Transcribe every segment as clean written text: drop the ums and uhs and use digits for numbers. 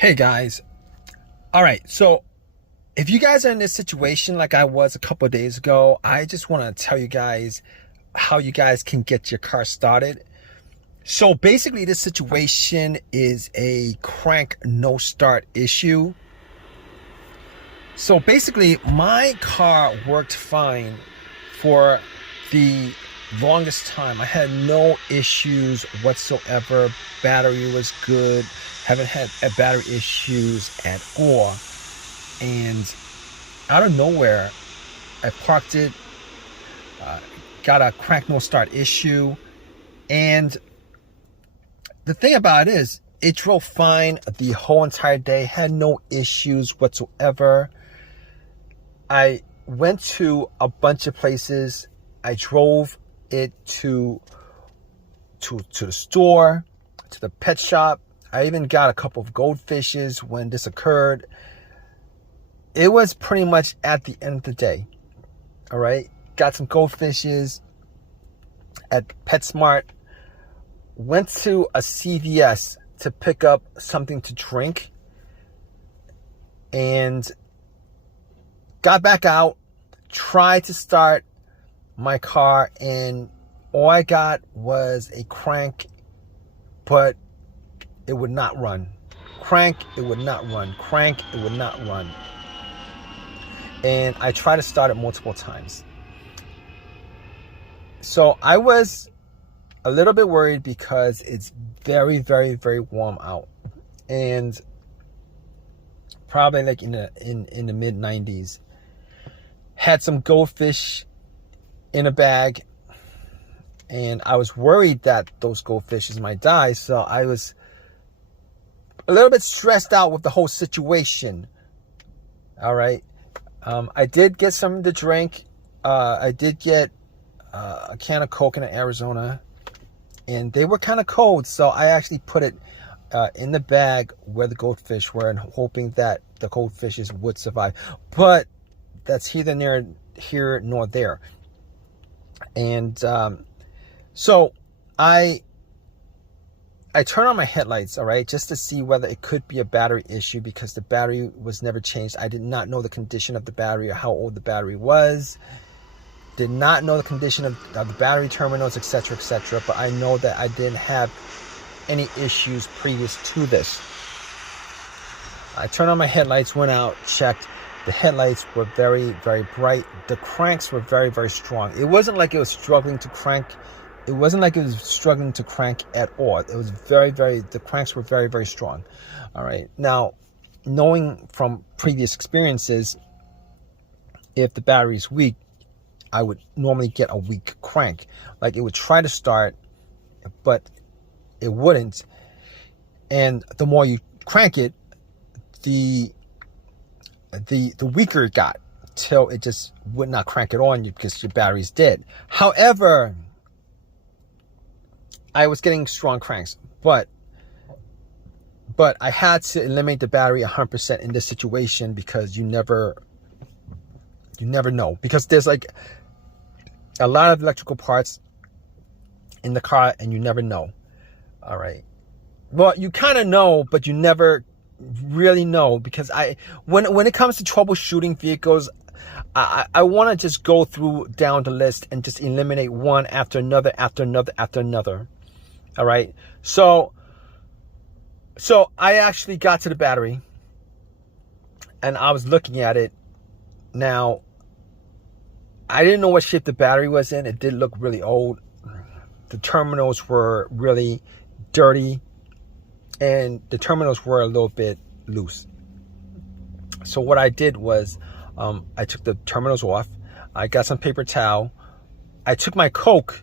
Hey guys. All right. So if you guys are in this situation like I was a couple of days ago, I just want to tell you guys how you guys can get your car started. So basically this situation is a crank no start issue. So basically my car worked fine for the longest time. I had no issues whatsoever. Battery was good. Haven't had battery issues at all. And out of nowhere, I parked it, got a crank no start issue. And the thing about it is, it drove fine the whole entire day, had no issues whatsoever. I went to a bunch of places. I drove it to the store, to the pet shop. I even got a couple of goldfishes when this occurred. It was pretty much at the end of the day. All right. Got some goldfishes at PetSmart. Went to a CVS to pick up something to drink. And got back out. Tried to start my car. And all I got was a crank. But it would not run. Crank, it would not run. Crank, it would not run. And I tried to start it multiple times. So I was a little bit worried because it's very, very, very warm out. And probably like in the mid 90s. Had some goldfish in a bag. And I was worried that those goldfishes might die. So I was a little bit stressed out with the whole situation. All right. I did get something to drink. I did get a can of Coke in Arizona. And they were kind of cold. So I actually put it in the bag where the goldfish were and hoping that the goldfishes would survive. But that's neither here nor there. And so I turned on my headlights, all right, just to see whether it could be a battery issue because the battery was never changed. I did not know the condition of the battery or how old the battery was. Did not know the condition of the battery terminals, etc., etc. But I know that I didn't have any issues previous to this. I turned on my headlights, went out, checked. The headlights were very, very bright. The cranks were very, very strong. It wasn't like it was struggling to crank. It wasn't like it was struggling to crank at all. It was the cranks were very, very strong. All right. Now, knowing from previous experiences, if the battery is weak, I would normally get a weak crank. Like it would try to start, but it wouldn't. And the more you crank it, the weaker it got till it just would not crank it on you because your battery's dead. However, I was getting strong cranks, but I had to eliminate the battery 100% in this situation because you never know, because there's like a lot of electrical parts in the car and you never know. All right. Well, you kind of know, but you never really know because when it comes to troubleshooting vehicles, I want to just go down the list and just eliminate one after another, after another, after another. All right. So I actually got to the battery and I was looking at it. Now, I didn't know what shape the battery was in. It did look really old. The terminals were really dirty and the terminals were a little bit loose. So what I did was I took the terminals off. I got some paper towel. I took my Coke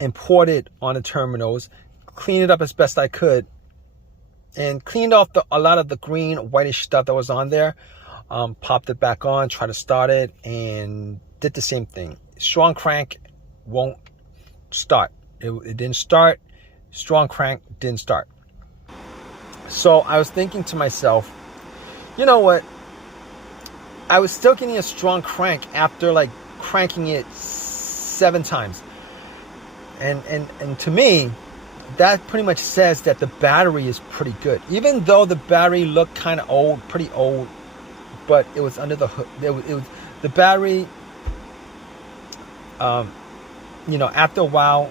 and poured it on the terminals, cleaned it up as best I could, and cleaned off a lot of the green, whitish stuff that was on there. Popped it back on, tried to start it, and did the same thing. Strong crank won't start. It didn't start. Strong crank didn't start. So I was thinking to myself, you know what? I was still getting a strong crank after like cranking it 7 times. And to me, that pretty much says that the battery is pretty good. Even though the battery looked kind of old, pretty old, but it was under the hood. It was the battery. You know, after a while,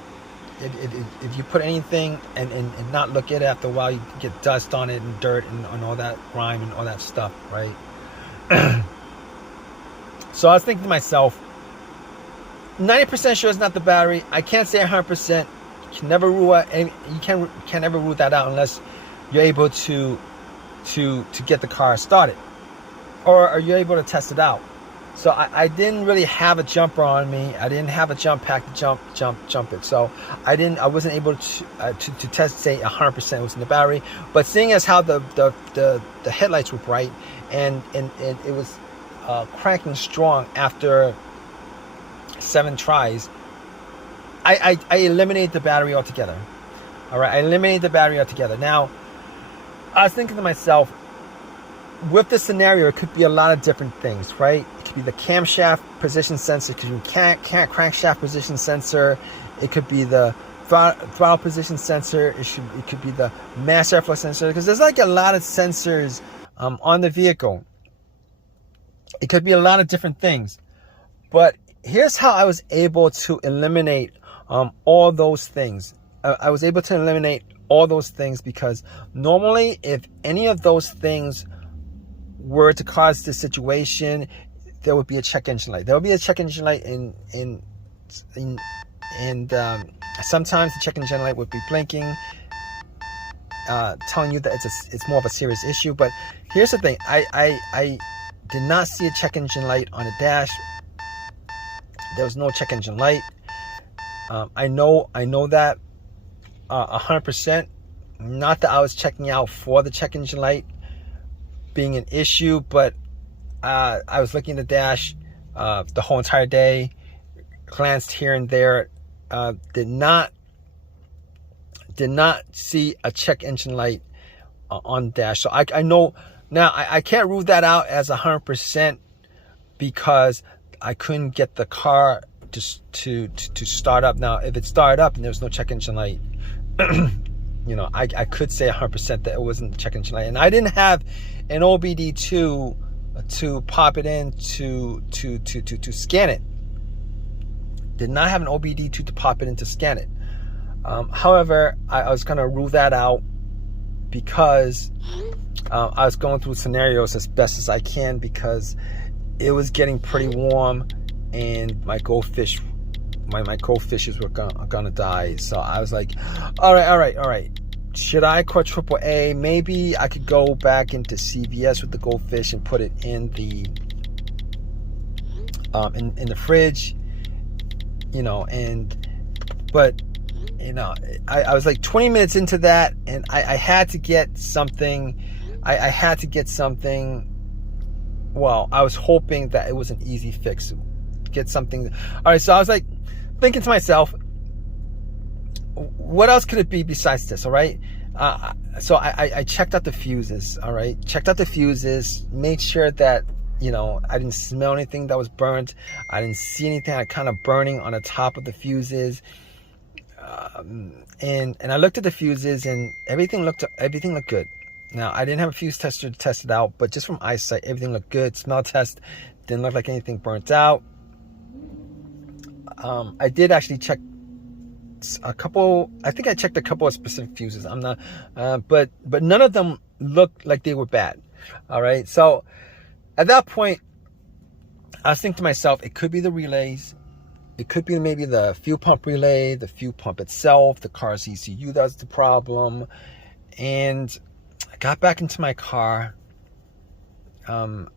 if you put anything and not look at it, after a while, you get dust on it and dirt and all that grime and all that stuff, right? So I was thinking to myself, 90% sure it's not the battery. I can't say 100%. You can never rule out, you can never rule that out unless you're able to get the car started, or are you able to test it out? So I didn't really have a jumper on me. I didn't have a jump pack to jump it. So I wasn't able to test, say 100% it was in the battery. But seeing as how the headlights were bright and it was cranking strong after 7 tries, I eliminated the battery altogether. All right, I eliminated the battery altogether. Now, I was thinking to myself, with this scenario, it could be a lot of different things, right? It could be the camshaft position sensor, it could be crankshaft position sensor, it could be the throttle position sensor, it could be the mass airflow sensor, because there's like a lot of sensors on the vehicle. It could be a lot of different things. But here's how I was able to eliminate all those things. I was able to eliminate all those things because normally if any of those things were to cause this situation, there would be a check engine light. There would be a check engine light and sometimes the check engine light would be blinking, telling you that it's more of a serious issue. But here's the thing: I did not see a check engine light on the dash. There was no check engine light. I know that 100%. Not that I was checking out for the check engine light being an issue, but I was looking at the dash the whole entire day, glanced here and there, did not see a check engine light on the dash. So I know now I can't rule that out as 100% because I couldn't get the car to start up. Now, if it started up and there was no check engine light, you know, I could say 100% that it wasn't the check engine light. And I didn't have an OBD2 to pop it in to scan it. Did not have an OBD2 to pop it in to scan it. However, I was going to rule that out because I was going through scenarios as best as I can because it was getting pretty warm and my goldfishes were gonna die. So I was like, all right. Should I call AAA? Maybe I could go back into CVS with the goldfish and put it in the in the fridge, you know. But you know, I was like 20 minutes into that, and I had to get something. I had to get something. Well, I was hoping that it was an easy fix. Get something. All right, so I was like thinking to myself, what else could it be besides this? All right. So I checked out the fuses. All right. Checked out the fuses, made sure that, you know, I didn't smell anything that was burnt. I didn't see anything kind of burning on the top of the fuses. And I looked at the fuses and everything looked good. Now, I didn't have a fuse tester to test it out, but just from eyesight, everything looked good. Smell test didn't look like anything burnt out. I did actually check a couple. I think I checked a couple of specific fuses. I'm not, but none of them looked like they were bad. All right. So at that point, I was thinking to myself, it could be the relays. It could be maybe the fuel pump relay, the fuel pump itself, the car's ECU that's the problem. And I got back into my car, you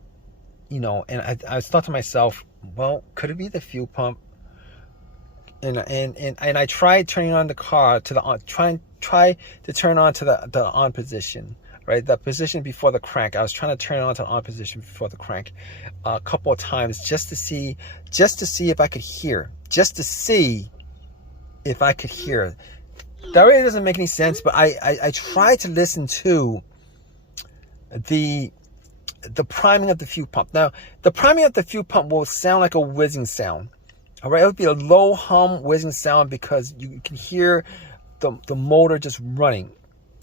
know, and I thought to myself, well, could it be the fuel pump? And I tried turning on the car to the on, try to turn on to the on position, right? The position before the crank. I was trying to turn it on to the on position before the crank a couple of times just to see if I could hear, That really doesn't make any sense, but I tried to listen to the priming of the fuel pump. Now, the priming of the fuel pump will sound like a whizzing sound. All right, it would be a low hum whizzing sound because you can hear the motor just running.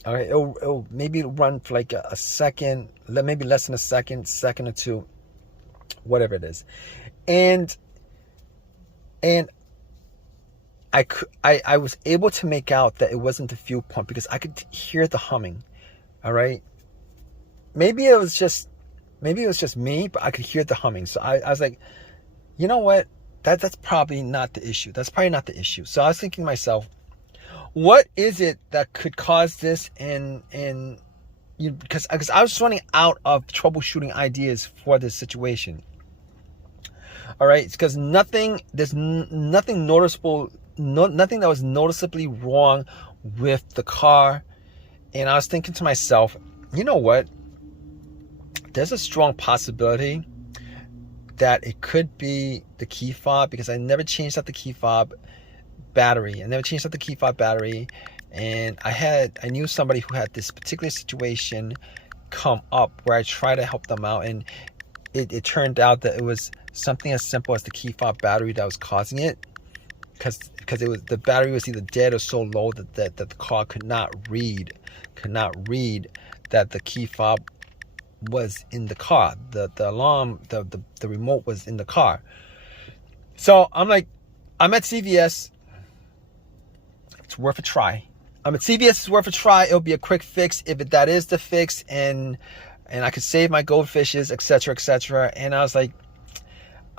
All right, it'll maybe run for like a second, maybe less than a second or two, whatever it is, and I was able to make out that it wasn't the fuel pump because I could hear the humming. All right, maybe it was just me, but I could hear the humming. So I was like, you know what? That's probably not the issue. That's probably not the issue. So I was thinking to myself, what is it that could cause this? Because I was running out of troubleshooting ideas for this situation. All right, it's because there's nothing noticeable, nothing that was noticeably wrong with the car. And I was thinking to myself, you know what? There's a strong possibility that it could be the key fob, because I never changed out the key fob battery. And I knew somebody who had this particular situation come up where I tried to help them out, and it turned out that it was something as simple as the key fob battery that was causing it, because the battery was either dead or so low that the car could not read that the key fob was in the car. The alarm, the remote was in the car. So I'm at CVS. It's worth a try. I'm at CVS. It's worth a try. It'll be a quick fix if that is the fix, and I could save my goldfishes, etc., etc. And I was like,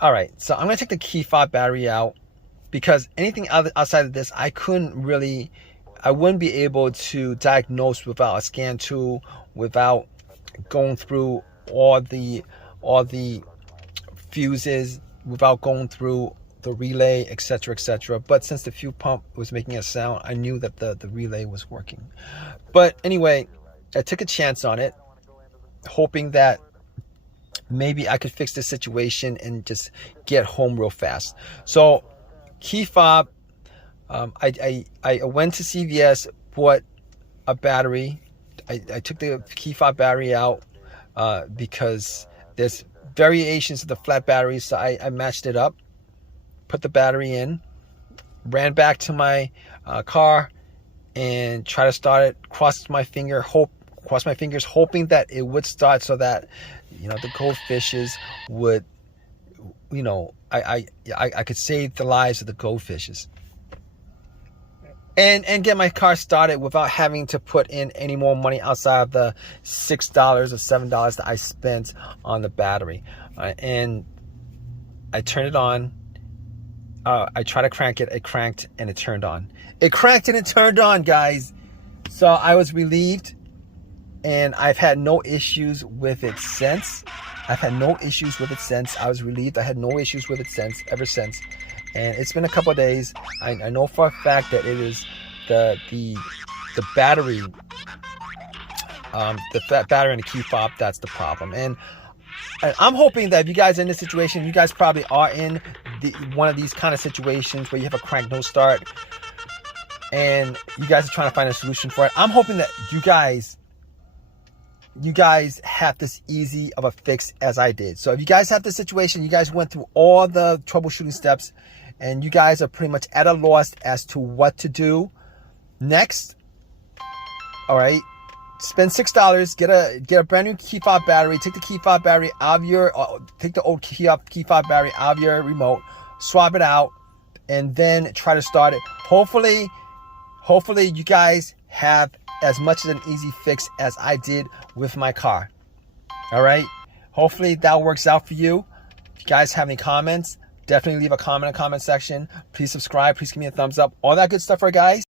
all right. So I'm gonna take the key fob battery out, because anything outside of this, I wouldn't be able to diagnose without a scan tool, without going through all the fuses, without going through the relay, etc., etc. But since the fuel pump was making a sound, I knew that the relay was working. But anyway, I took a chance on it, hoping that maybe I could fix the situation and just get home real fast. So key fob, I went to CVS, bought a battery. I took the key fob battery out because there's variations of the flat batteries, so I matched it up, put the battery in, ran back to my car, and tried to start it. Crossed my fingers, hoping that it would start, so that the goldfishes would, I could save the lives of the goldfishes. And get my car started without having to put in any more money outside of the $6 or $7 that I spent on the battery. And I turned it on. I tried to crank it. It cranked and it turned on. It cranked and it turned on, guys. So I was relieved, and I've had no issues with it since. I was relieved. I had no issues with it ever since. And it's been a couple of days. I know for a fact that it is the battery, the battery and the key fob that's the problem. And I'm hoping that if you guys are in this situation, you guys probably are in one of these kind of situations where you have a crank no start, and you guys are trying to find a solution for it. I'm hoping that you guys have this easy of a fix as I did. So if you guys have this situation, you guys went through all the troubleshooting steps, and you guys are pretty much at a loss as to what to do next. All right, spend $6, get a brand new key fob battery. Take the key fob battery out of take the old key fob battery out of your remote, swap it out, and then try to start it. Hopefully you guys have as much of an easy fix as I did with my car. All right, hopefully that works out for you. If you guys have any comments, definitely leave a comment in the comment section. Please subscribe. Please give me a thumbs up. All that good stuff, right, guys?